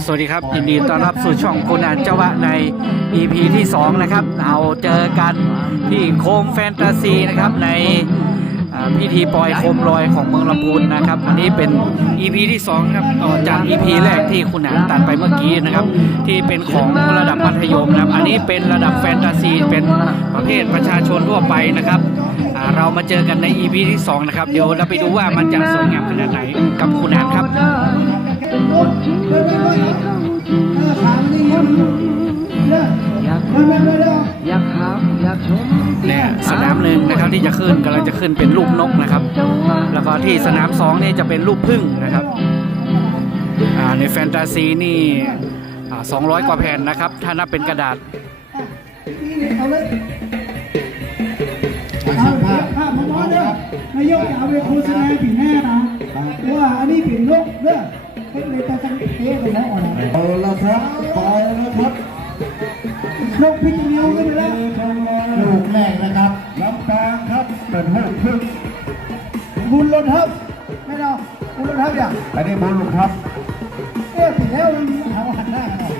สวัสดีครับ ยินดีต้อนรับสู่ช่องคุณอาจเจาวะใน EP ที่ 2 นะครับเราเจอกันที่โคมแฟนตาซีนะครับในอ่าพิธีปล่อยโคมลอยของเมืองลำพูนนะครับ อันนี้เป็น EP ที่2ครับต่อจาก EP แรกที่คุณอาตัดไปเมื่อกี้นะครับ ที่เป็นของระดับมัธยมนะครับ อันนี้เป็นระดับแฟนตาซีเป็นประเภทประชาชนทั่วไปนะครับอ่าเรามาเจอกันใน EP ที่ 2 นะครับ เดี๋ยวเราไปดูว่ามันจะสวยงามขนาดไหนกับคุณอาครับ อยากขับอยากชมเนี่ยสนามหนึ่งนะครับที่จะขึ้นกำลังจะขึ้นเป็นรูปนกนะครับ แล้วก็ที่สนามสองนี่จะเป็นรูปพึ่งนะครับในแฟนตาซีนี่อ่า200 กว่าแผ่นนะครับ ถ้านับเป็นกระดาษเอาเลยเอาภาพภาพมว่าเด้อนายกจะเอาไปโฆษณาปีหน้านะว่าอันนี้เป็นนกเด้อ เฮ็ดเลยตาสังเกตไปแล้วอ่อนเอาละครับไปแล้วครับนกพิจิตรก็ไปแล้วลูกแรกนะครับลำปางครับเป็นหูพึ่งบุญรถทับไม่เอาบุญรถทับอย่างอันนี้บุญลูกครับเอ๊ะผิดแล้วมันเอาหันหน้ากันหน่อย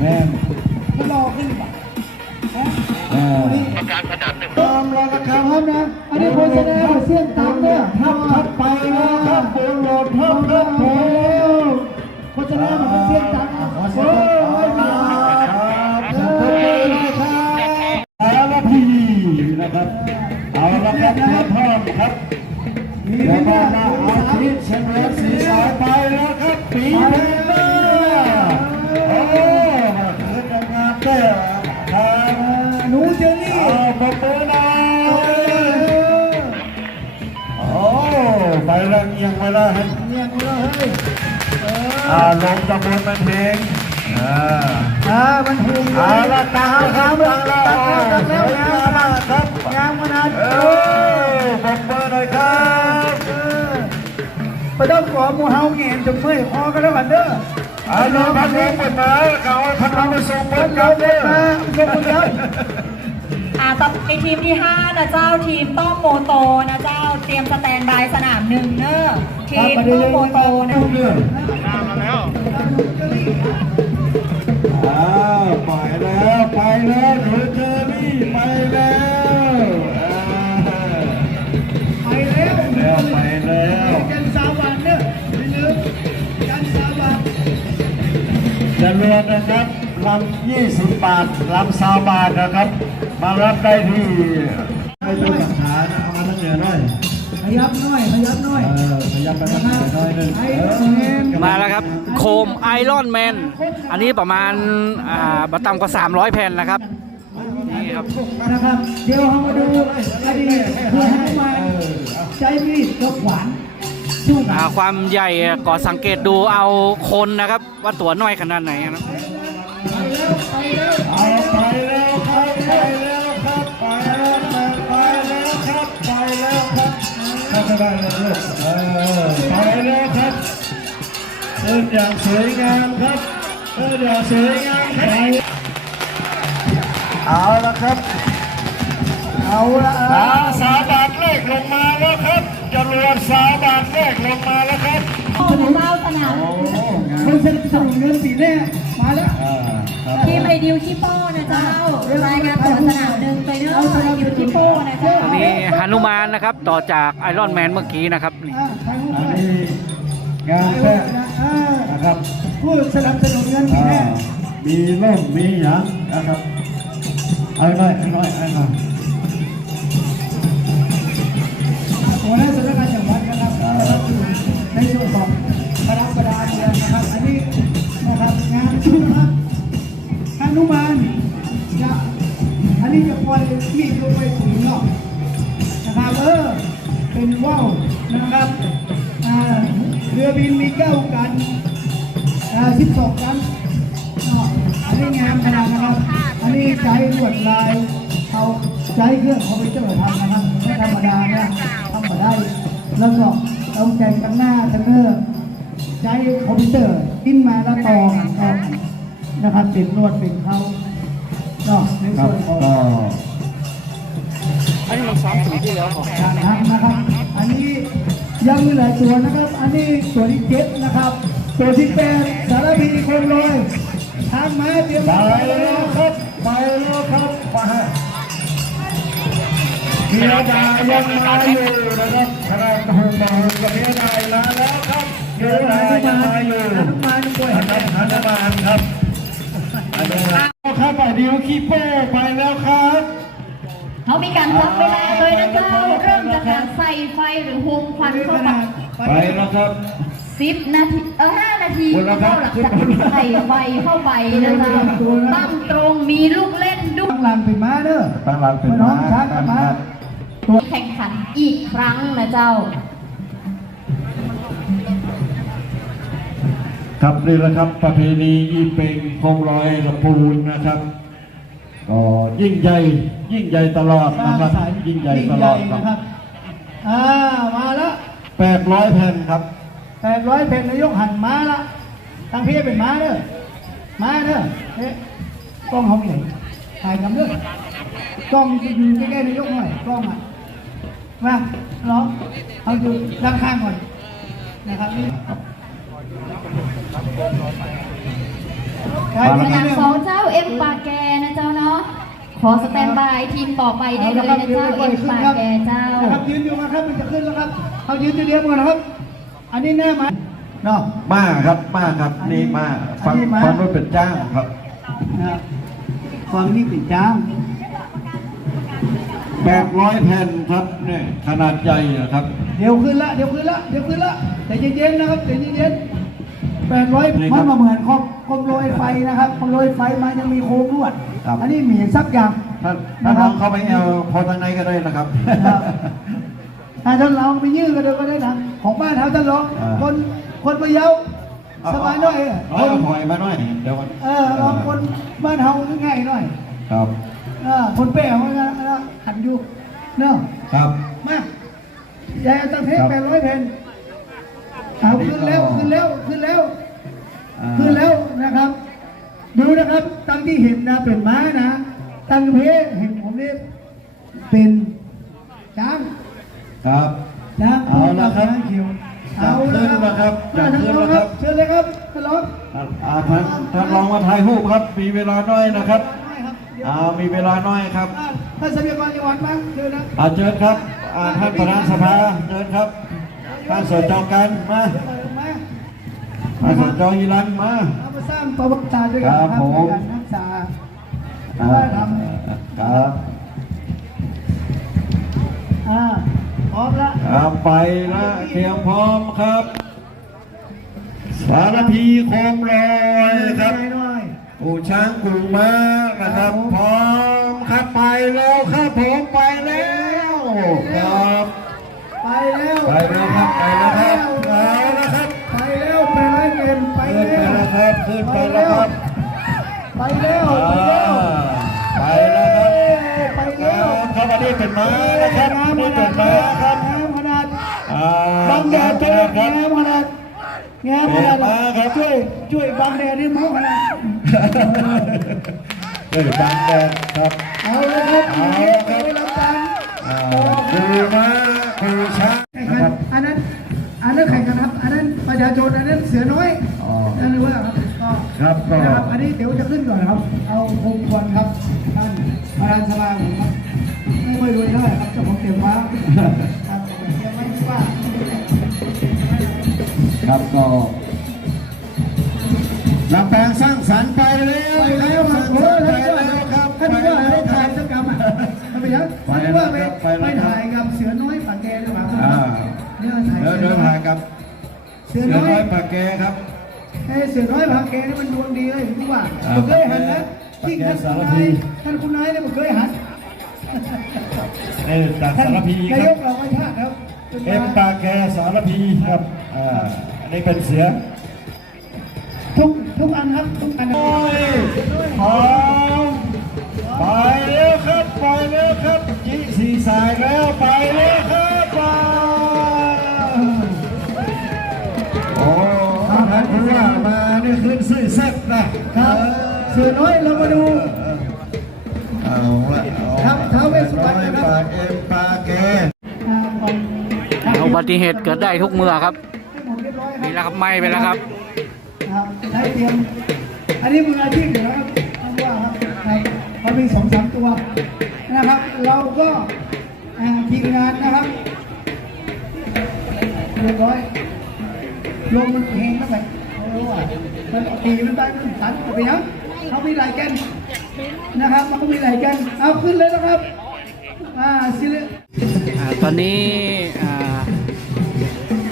แม่นมันรอขึ้นดีกว่าฮะเออนี่ตามแล้วนะคครัรับบนะอันนี้โฆษณาเสี้ยนตังเนี่ยทับทับไปแล้วครับบุญโหลดทับครับผโอ้ม โฆษณามันเสียนตังโอ้ยมาสารพีนะครับ เอาละครับเพื่อพ่อครับมีเดี๋ยวมาอาทิตย์เฉลิมศรีสายไปแล้วครับปีเพลาโอ้มาคืนงานเต้ทางหนูเจนี่เอาปมมือหน่อยโอ้ไปแล้วเอียงไปแล้ อ่าลงตะบนมันเพลงอ่าอ่ามันถูกเอาละตาครับตาละตัดแล้วตัดแล้วงามขนาดครับงามขนาดเออปมมือหน่อยครับไปต้องขอหมูเฮาเงียนจนเมื่อยคอกันแล้วกันเด้อเอาลงพัดลมเปิดมาเอาไว้พัดลมไปส่งบเปิดกันเปิเด้อมาส่งคนเดียวอ่าต่อไปทีมที่ 5 นะเจ้าทีมต้อมโมโตนะเจ้าเตรียมสแตนบายสนามหนึ่งเนอะทีมต้อมโมโตนะ อ้าวไปแล้วไปแล้วหนูเจอรี่ไปแล้วไปแล้วแล้วไปแล้วกันสามวันเนี่ยพี่นึกกันสามวันจรวดนะครับลำ20 บาทลำสาบาทนะครับ มารับได้ที่ให้ตัวสังขารมาทั้งเหนือหน่อยขยับหน่อยขยับหน่อยเออพยายามไปทางเหนือหน่อยหนึ่งมาแล้วครับ โคมไอรอนแมนอันนี้ประมาณอ่าบัต่ำกว่า 300 แผ่นนะครับนี่ครับนะครับเดี๋ยวเรามาดูอดีตเพื่อนให้มาใจมีดกับขวานสู้กัอ่านความใหญ่ก็สังเกตดูเอาคนนะครับ ว่าตัวน้อยขนาดไหนนะเอาไปแล้ว เข้าไปได้เลยลูกเออไปแล้วครับเดินอย่างสวยงามครับเดินอย่างสวยงามครับเอาละครับ เอาละสาสาบาทเลขลงมาแล้วครับจรวดสาบาทเลขลงมาแล้วครับโอ้เจ้าสนามโอ้งามคนสนับสนุนเงินปีแน่มาแล้วอ่าครับทีมไอดิวที่โป้นะเจ้ารายงานตัวสนามหนึ่งไปเนอะไอดิวที่โป้นะเจ้าอันนี้ฮานุมานนะครับต่อจากไอรอนแมนเมื่อกี้นะครับนี่อ่าทา งอันนู้นนี้งานแรกอ่านะครับผู้สนับสนุนเงินปีอ่าแน่มีร่มมีหยางนะครับเอาหน่อยเอาหน่อยเอาหน่อยหัวหน้าสำนักงานจังหวัดนะครับสนับสนุนในส่วนของประดับประดาเมืองนะครับ อันนี้นะครับงานชุดนะครับฮนุมานจะอันนี้จะปล่อยมีดลงไปถึงนอกนะครับเออเป็นว่าวนะครับอ่า เรือบินมีเก้ากันอ่าสิบสองกันเนาะอันนี้งามขนาดนะครับ อันนี้ใช้ลวดลายเอาใช้เครื่องคอมพิวเตอร์ทำนะครับไม่ธรรมดาเนี่ยทำมาได้แล้วก็เอาใจข้างหน้าทั้งเนื้อใช้คอมพิวเตอร์ดิ้นมาแล้วต่อกันต่อกันนะครับเป็นนวดเป็นเขาเนาะในครัส่บวนของก็อันนี้มันซ้อมสีที่แล้วของการทำนะครับ อันนี้ ยังมีหลายตัวนะครับ อันนี้ตัวที่เจ็ดนะครับ ตัวที่แปดสารพีคมลอยทางมาเตรียมไปแล้วครับไปแล้วครับไปเมียดายังมาอยู่นะครับขนาดหุ่นมาหุ่นกับเมียดามาแล้วครับเมียดายังมาอยู่มาหนึ่งด้วยอันนั้นอันนั้นอันครับอันนั้นครับไปเดียวคีโป้ไปแล้วครับ เขามีการจับเวลาเลยนะเจ้าเริ่มจากการใส่ไฟหรือโฮมควันเข้าไปไปแล้วครับสิบนาทีเออห้านาทีคุณละครัเข้าบหลังจากใส่ไฟเข้าไปนะเจ้าตั้งตรงมีลูกเล่นด้วตั้งหลังเป็นม้าเด้อตั้งหลังเป็นน้อม้างช้างกับม้ายแข่งขันอีกครั้งนะเจ้าครับนี่แหละครับประเพณียี่เป็งคงลอยลำพูนนะครับ ก็ยิ่งใหญ่ยิ่งใหญ่ตลอดสร้านะงครับสรรค์ยิ่งใหญ่ตลอดคนะครัรับบอ่ามาแล้วแปดร้อยแผ่นครับ แปดร้อยเพลงนายกหันม้าละทางพี่เป็นม้าเด้อม้าเด้อเอ๊ะกล้องเขาใหญ่ถ่ายกำเด้อกล้องจะอยู่ใกล้ๆนายกหน่อยกล้องอะมาร้องเอาอยู่ด้านข้างก่อนนะครับนี่ใช่ สที่นามนี่สองเจ้าเอ็มปากแกนะเจ้าเนาะ ขอสแตนบายทีมต่อไปได้เลยนะเจ้าเอ็มปากแกเจ้านะครับยืนอยู่มาครับมันจะขึ้นแล้วครับเขายืนอยู่เดียวกันนะครับ อันนี้แน่ไหมเนาะมาครับมาครับนี่มาฟังอันนี้มาฟังด้วยเป็นจ้างครับนะครับฟังนี่ปิดจ้างแปดร้อยแผ่นครับเนี่ยขนาดใหญ่นะครับ เดี๋ยวขึ้นละเดี๋ยวขึ้นละเดี๋ยวขึ้นละแต่เย็นๆนะครับแต่เย็นๆ แปดร้อยนี่ครัมันบมาเหมือนคอมคอมโรยไฟนะครับคอมโรยไฟมันยังมีโค้งลวดครับ อันนี้มีสักอย่างถ้าถ้าน้องเข้าไปเอาพอทางในก็ได้นะครับ ครับถ้าท่านลองไปยื้อกันดูก็ได้นะของบ้านเขาท่านลองอ่า คนคนพะเยาสบายหน่อยเอาคนเอาถอยมาหน่อยเดี๋ยวก่อนเออลองคนบ้านเขาง่ายหน่อยครับเออคนเป้เขานะนะหันอยู่เนาะ ครับ มายายเอาตั้งเพลงครับ แปดร้อยเพลงเอาขึ้นแล้วอัขึ้นนนี้แล้วก็ขึ้นแล้วอ่า ขึ้นแล้วนะครับ ดูนะครับตั้งที่เห็นนะเป็นม้านะ ตั้งเพลงเห็นผมนี่เป็นช้างครับช้างเอาละครับช้างเขียวเอาละจับขึ้นมาครับจัมาบทางขึ้นน้องมาคครัรับบเชิญเลยครับท่านรองอ่าท่านท่านลองมาถ่ายรูปครับ มีเวลาน้อยนะครับได้ครับเดี๋ยวอ่ามีเวลาน้อยครับอ่าท่านทรัพยากรจังหวัดมาเชิญนะอาเชิญครับอ่าท่านประธานสภาเชิญครับท่านสจกันมาเออ มาท่านสจอีรันมา เอามาสร้างประวัติศาสตร์ด้วยกันครับผม ในการรักษาอ่าว่าทครับำอ่าพร้อมละอ่าไปละเตรียมพร้อมครับ สารพีโคมลอยครับหน่อยปูช้างปูม้านะครับ พร้อมครับไปแล้วครับผมไปแล้วครับ ไปแล้วไปแล้วครับไปแล้วครับเอา แดดคช่วยแง้มขนาดแง้มขนาดเป็นม้าครับช่วยช่วยบังแดดที่มาขนาดเฮ้ยบังแดดครับ เอาเลยครับเอาเละครับเลยรับการอ่าปูม้าปูช้างนะครับอันนั้นอันนั้นแข่งกันครับ อันนั้นประชาชนอันนั้นเสือน้อยอ๋อนั่นหรือว่าครับก็ครับครับอันนี้เดี๋ยวจะขึ้นก่อนครับ เอาคงคว ไปท่านแล้วว่าไปครับไปไปแล้วครับถ่ายกับเสือน้อยปากแกหรือเปล่าอ่าเนี่ยถ่ายเดินเสืเดิอนน้อทายงกับ เสือเสือน้อน้อยยปากแกครับเอ้ยเสือน้อยปากแกนี่มันดวงดีเลยผมว่าอ่าผมเคยหันนะที่ปากแกท่านสารคุณพีนายท่านคุณนายเนี่ยผมเคยหันเออจากท่านสารพีคนายรับกเราไม่ชาติครับเอ็มปากแกสารพีครับอ่าอันนี้เป็นเสือทุกทุกอันครับทุกอันนะโอ้ยพร้อมไปแล้วครับไปแล้วครับจี สายแล้วไปแล้วครับไปโอ้ท่านผู้ว่ามานี่ขึ้นซื่อสักนะครับเสือน้อยเรามาดูเอาละเอาครับท้าวเวสสุวรรณนะครับปากเอ็มปากแกอ่าก่อนอุบัติเหตุเกิดได้ทุกเมื่อครับให้หมดเรียบร้อยคนี่แหรัละครับไหม้ไปแล้วครับใช้เตรียมอันนี้มืออาชีพอยู่แล้วครับว่าครับครับเขามีสองสามตัว นะครับ เราก็ทีมงานนะครับเรียบร้อยลงมันเพลงเข้าไปโอ้ว่ามันตีมันได้มันสันเอาไปยังเขามีหลายแกนนะครับมันก็มีหลายแกนเอาขึ้นเลยนะครับอ่าสิเลอตอนนี้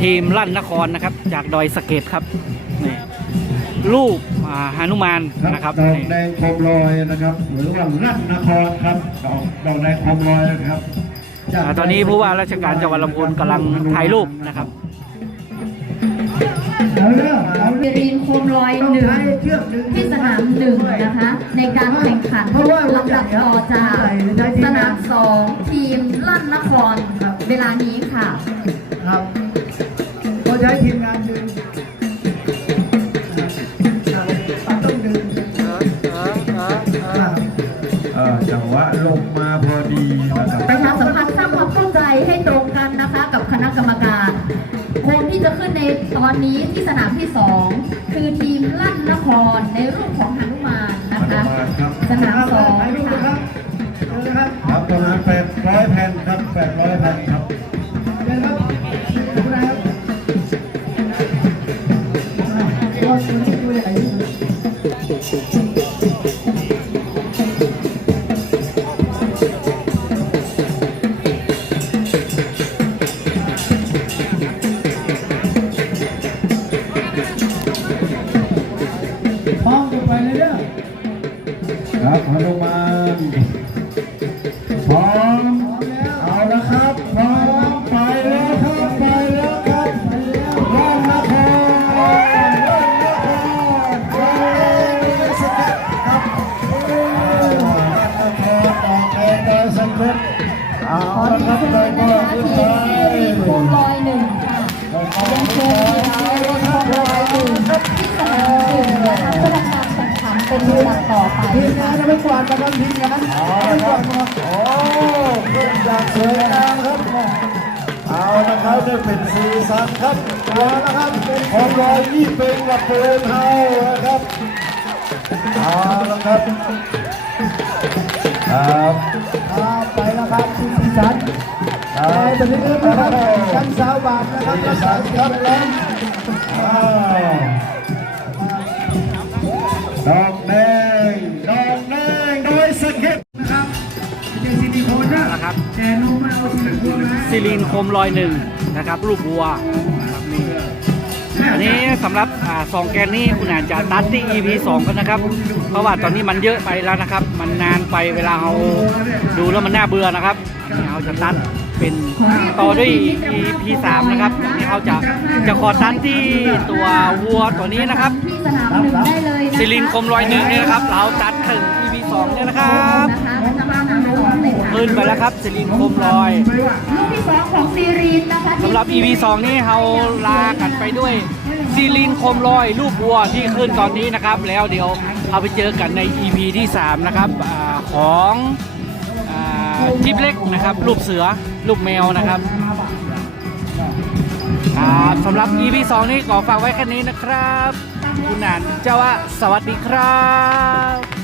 ทีมลั่นนครนะครับ จากดอยสะเก็ดครับนี่ลูก อ่าหนุมานนะครับดอกนี่แดงโคมลอยนะครับหรือว่ารัตนครครับดอกดอกแดงโคมลอยนะครับอ่าตอนนี้ผู้ว่าราชการจังหวัดลำพูนกำลังถ่ายรูปนะครับเอาเรื่องเอาเวเรื่องรีนโคมลอยต้องหนึ่งใช้เชือกดึงที่สนามหนึ่งนะคะ ในการแข่งขันลำดับต่อจากสนามสองทีมลั่นนครเวลานี้ค่ะครับก็ใช้ทีมงาน ที่จะขึ้นในตอนนี้ที่สนามที่สองคือทีมลั่นนครในรูปของหนุมานนะคะ สนามสองถ่ายรูปนะคค่ะรับเชิญนะครับครับประมาณแปดร้อยแผ่นครับแปดร้อยแผ่นครับเชิญครับคุณนายครับอ่าตัวนี้ตัวใหญ่ที่สุ โดยสกัดเอาขอละเรีครับเชิญไปนะคะก็ทีมขึ้นไปเวรีคมลอยหนึ่งค่ะเรียนเชิญทีมเวรีนโคมลอยหนึ่งที่สนามหนึ่งนะคะเพื่อทำการแข่งขันเป็นลำดับต่อไปทีมงาค่ะนเอาไปกวาดนะครับทีมงานไปละกวาดมาโอ้ขึ้นอย่างสวยงามครับเอาละครับได้เป็นสีสันครับเอาละครับเป็นของรอยยี่เป็นกับเปลนเฮานะครับเอาละครับครับ ตอนนี้นะครับกันสาวบาทนะครับก็สาวครับแล้วดอกแดงดอกแดงโดยสก็ตนะครับเจซิลิโคนนะครับแต่นมไม่เอาซิลิโคนนะซิลินโคมลอยหนึ่งนะครับรูปวัวนะครับนี่อันนี้สำหรับสองแกนนี้คุณอาจจะตัดที่ EP 2กันนะครับ เพราะว่าตอนนี้มันเยอะไปแล้วนะครับ มันนานไปเวลาเราดูแล้วมันน่าเบื่อนะครับเราจะตัด เป็นต่อด้วย EP 3 นะครับนี่เขาจะจะขอตัดที่ตัววัวตัวนี้นะครับที่สนามหนึ่งได้เลยนะคะซิลินโคมลอยหนึ่งเนี่ยนะครับ เราตัดถึง EP 2 เนี่ยนะครับนะคะประจำสนามสองเลยค่ะขึ้นไปแล้วครับซิลินโคมลอยลูกที่สองของซีรีนนะคะที่สำหรับ EP 2 นี่เราลากันไปด้วยซีลินโคมลอยลูกวัวที่ขึ้นตอนนี้นะครับ แล้วเดี๋ยวเอาไปเจอกันใน EP ที่ 3 นะครับอาของอาจิ๊บเล็กนะครับ รูปเสือ ลูกแมวนะครับครับสำหรับ EP 2 นี้ขอฝากไว้แค่นี้นะครับ คุณนันเจ้าว่าสวัสดีครับ